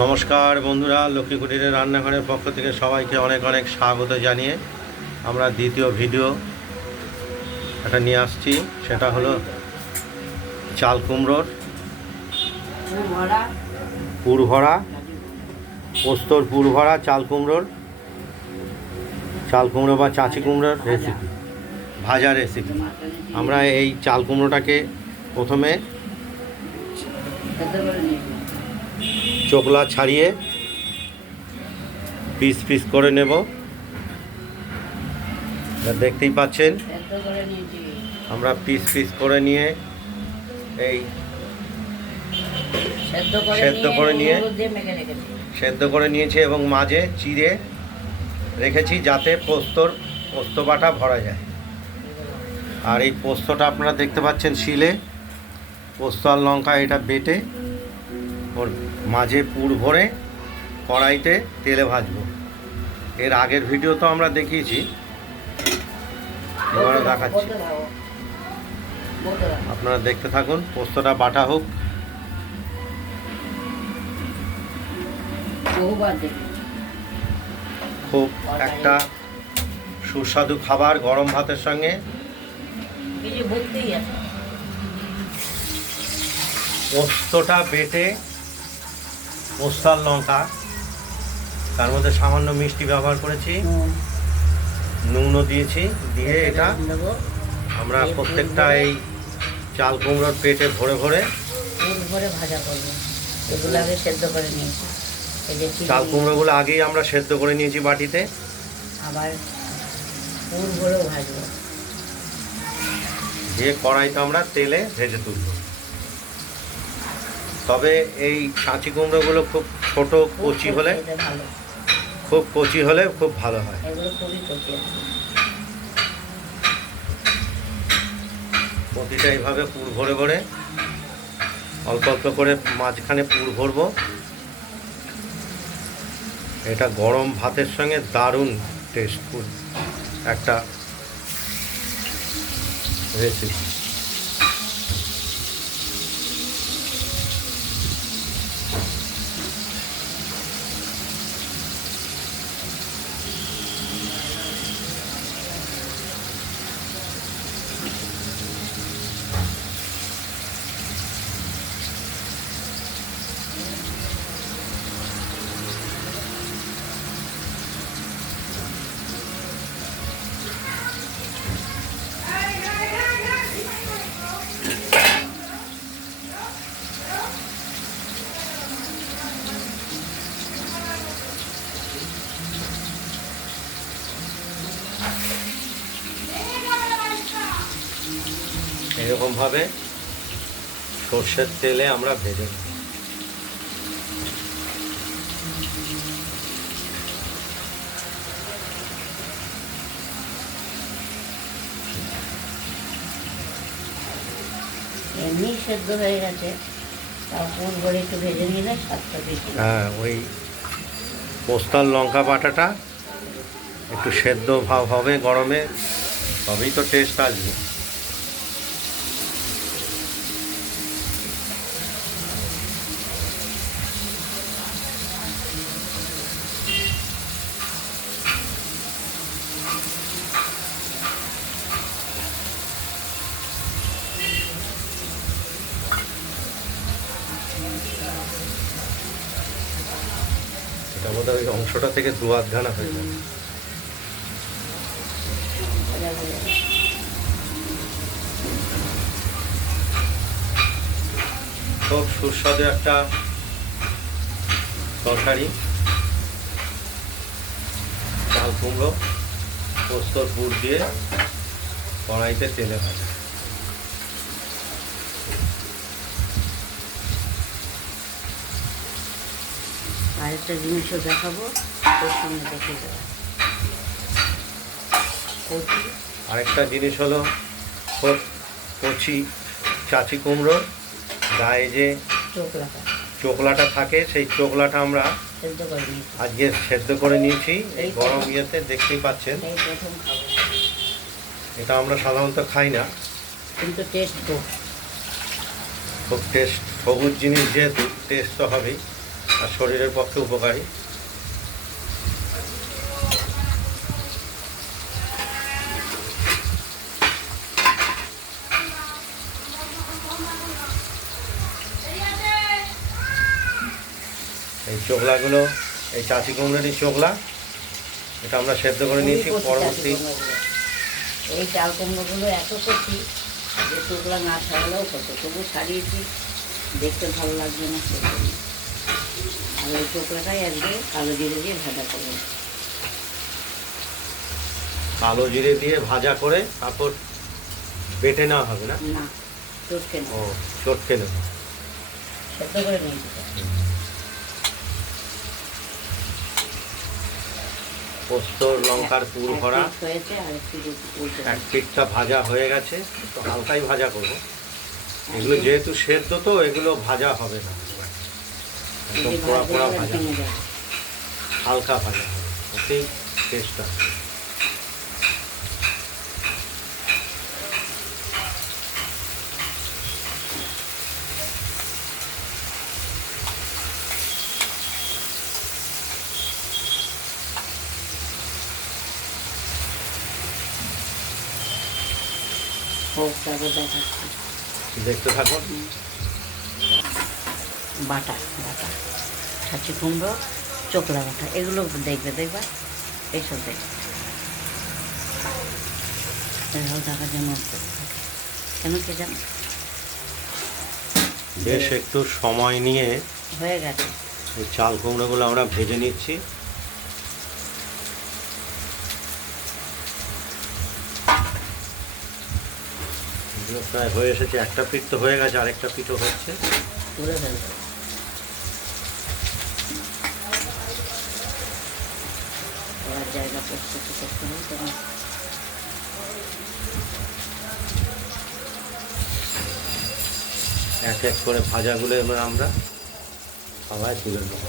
নমস্কার বন্ধুরা লক্ষ্মী কুটিরের রান্নাঘরের পক্ষ থেকে সবাইকে অনেক অনেক স্বাগত জানিয়ে আমরা দ্বিতীয় ভিডিও একটা নিয়ে আসছি। সেটা হলো চাল কুমড়োর পুরভরা। পোস্তর পুরভরা চাল কুমড়োর চাল কুমড়ো বা চাঁচি কুমড়োর রেসিপি ভাজা রেসিপি আমরা এই চাল কুমড়োটাকে প্রথমে চোকলা ছাড়িয়ে পিস পিস করে নেব। দেখতেই পাচ্ছেন আমরা পিস পিস করে নিয়ে এই সেদ্ধ করে নিয়ে সেদ্ধ করে নিয়েছি এবং মাঝে চিড়ে রেখেছি যাতে পোস্তর পোস্ত বাটা ভরা যায়। আর এই পোস্তটা আপনারা দেখতে পাচ্ছেন শিলে পোস্ত আর লঙ্কা এটা বেটে ওর মাঝে পুর ভরে কড়াইতে তেলে ভাজবো। এর আগের ভিডিও তো আমরা দেখিয়েছি। এবারে দেখাচ্ছি। আপনারা দেখতে থাকুন পোস্তটা বাটা হোক। খুব একটা সুস্বাদু খাবার গরম ভাতের সঙ্গে। পোস্তটা বেটে পোস্তার লঙ্কা তার মধ্যে সামান্য মিষ্টি ব্যবহার করেছি। নুনও দিয়েছি দিয়ে এটা আমরা প্রত্যেকটা এই চাল কুমড়োর পেটে ভরে ভরে ভরে ভাজা করব। এগুলো আগে সেদ্ধ করে নিয়েছি। চাল কুমড়োগুলো আগেই আমরা সেদ্ধ করে নিয়েছি বাটিতে। আবার পুর ভরেও ভাজবো। দিয়ে কড়াইতে আমরা তেলে ভেজে তুলব। তবে এই কাঁচি কুমড়োগুলো খুব ছোট কচি হলে খুব কচি হলে খুব ভালো হয়। প্রতিটা এইভাবে পুর ভরে ভরে অল্প অল্প করে মাঝখানে পুর ভরবো। এটা গরম ভাতের সঙ্গে দারুণ টেস্টফুল একটা রেসিপি এরকমভাবে সর্ষের তেলে আমরা ভেজে নেব। এমনি সেদ্ধ হয়ে গেছে। তাও পুর একটু ভেজে নিলে স্বাদটা বেশি হ্যাঁ ওই পোস্তার লঙ্কা বাটাটা একটু সেদ্ধ ভাব হবে গরমে তবেই তো টেস্ট আসবে এটা বোধহয় ওই অংশটা থেকে দু আধখানা হয়ে যাবে। খুব সুস্বাদু একটা তরকারি চাল কুমড়ো, পোস্তর পুর দিয়ে কড়াইতে তেলে ভাজা আরেকটা জিনিসও দেখাবো তোর সঙ্গে দেখে কচি? আরেকটা জিনিস হলো কচি চাচি কুমড়ো গায়ে যে চোখ রাখা চোকলাটা থাকে সেই চোকলাটা আমরা আজকে সেদ্ধ করে নিয়েছি এই গরম ইয়েতে দেখতেই পাচ্ছেন। এটা আমরা সাধারণত খাই না। কিন্তু টেস্ট খুব খুব টেস্ট সবুজ জিনিস যেহেতু টেস্ট তো হবেই। আর শরীরের পক্ষে উপকারী। এই চোখলাগুলো এই চাষি কুমড়োরই চোখলা এটা আমরা সেদ্ধ করে নিয়েছি পরবর্তী। এই চাল কুমড়োগুলো এত কচি যে টুকরা না ছাড়ালেও কত তবু ছাড়িয়েছি। দেখতে ভালো লাগবে না। আর ওই চোখলাটাই আজকে কালো জিরে দিয়ে ভাজা করব। কালো জিরে দিয়ে ভাজা করে তারপর বেটে নেওয়া হবে না? না চটকে ও চটকে নেব। সেদ্ধ করে নিয়েছি তো। লঙ্কার পুর ভরা। এক পিঠটা ভাজা হয়ে গেছে একটু হালকাই ভাজা করব। এগুলো যেহেতু সেদ্ধ তো এগুলো ভাজা হবে না। একদম পোড়া পোড়া ভাজা হালকা ভাজা ওতেই টেস্ট আসবে দেখতে থাকুন। বাটা বাটা ছাচি কুমড়ো চোকলা বাটা এগুলো দেখবে দেখবা? এইসব দেখবে। দেখা যেন কেন কে জানো? বেশ একটু সময় নিয়ে হয়ে গেছে। এই চাল কুমড়োগুলো আমরা ভেজে নিচ্ছি। প্রায় হয়ে এসেছে। একটা পিঠ তো হয়ে গেছে আরেকটা পিঠও হচ্ছে। তুলে ফেলবে এক এক করে ভাজাগুলো এবার আমরা সবাই তুলে নেব।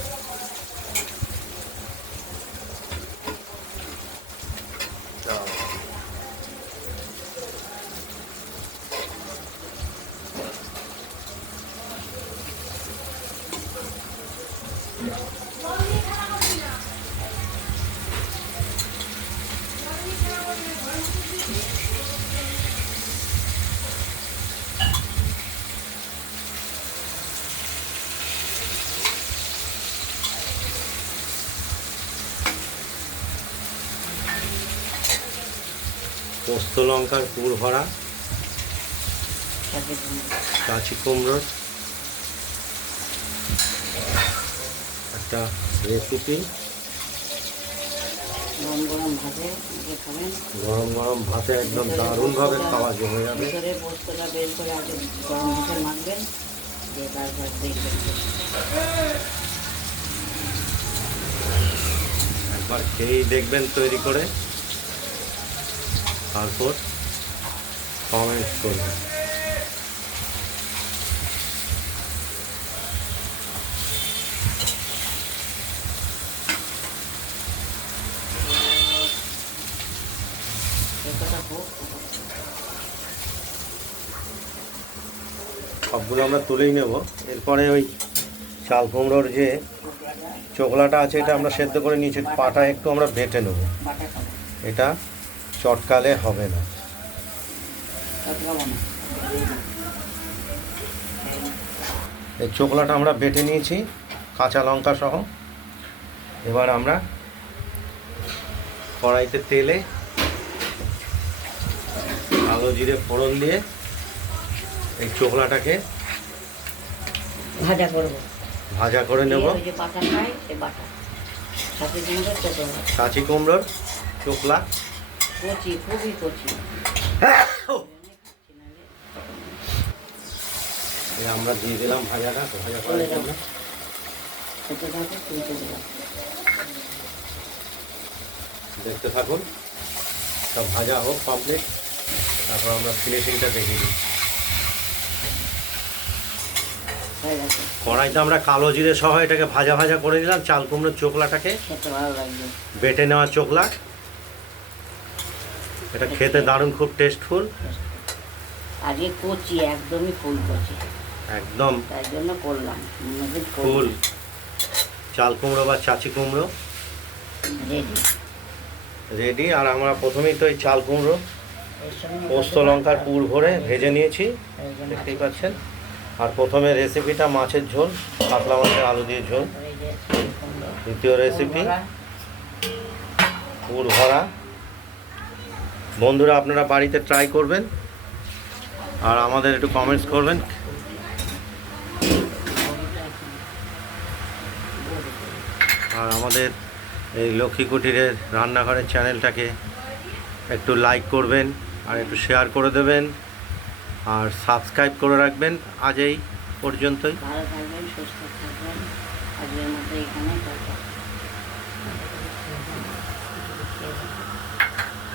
পোস্ত লঙ্কার পুর ভরা কাঁচি কুমড়োর একটা রেসিপি গরম গরম ভাতে একদম দারুণভাবে খাওয়া জমে যাবে। একবার খেয়েই দেখবেন তৈরি করে। তারপর কমেন্ট করবেন সবগুলো আমরা তুলেই নেব। এরপরে ওই চাল কুমড়োর যে চোকলাটা আছে, এটা আমরা সেদ্ধ করে নিয়েছি। পাটা একটু আমরা বেটে নেব। এটা চটকালে হবে না। এই চোকলাটা আমরা বেটে নিয়েছি কাঁচা লঙ্কা সহ। এবার আমরা কড়াইতে তেলে কালো জিরে ফোড়ন দিয়ে এই চোকলাটাকে ভাজা করব। ভাজা করে নেব। কাঁচি কুমড়োর চোকলা কচি খুবই কচি। আমরা দিয়ে দিলাম ভাজাটা ভাজা দিলাম দেখতে থাকুন সব ভাজা হোক কমপ্লিট তারপর আমরা ফিনিশিংটা দেখে দিই। কড়াইতে আমরা কালো জিরে সহ এটাকে ভাজা ভাজা করে দিলাম চাল কুমড়োর চোকলাটাকে। বেটে নেওয়া চোকলা। এটা খেতে দারুণ খুব টেস্টফুল আগে কচি একদমই ফুল কচি। একদম। তাই জন্য করলাম ফুল। চাল কুমড়ো বা চাচি কুমড়ো। রেডি রেডি আর আমরা প্রথমেই তো এই চাল কুমড়ো পোস্ত লঙ্কার পুর ভরে ভেজে নিয়েছি। দেখতেই পাচ্ছেন। আর প্রথমে রেসিপিটা মাছের ঝোল কাতলা মাছের আলু দিয়ে ঝোল। দ্বিতীয় রেসিপি পুর ভরা। বন্ধুরা, আপনারা বাড়িতে ট্রাই করবেন আর আমাদের একটু কমেন্টস করবেন। আর আমাদের এই লক্ষ্মী কুটিরের রান্নাঘরের চ্যানেলটাকে একটু লাইক করবেন আর একটু শেয়ার করে দেবেন আর সাবস্ক্রাইব করে রাখবেন আজ এই পর্যন্তই। ভালো থাকবেন, সুস্থ থাকবেন। আজকের মতো এখানে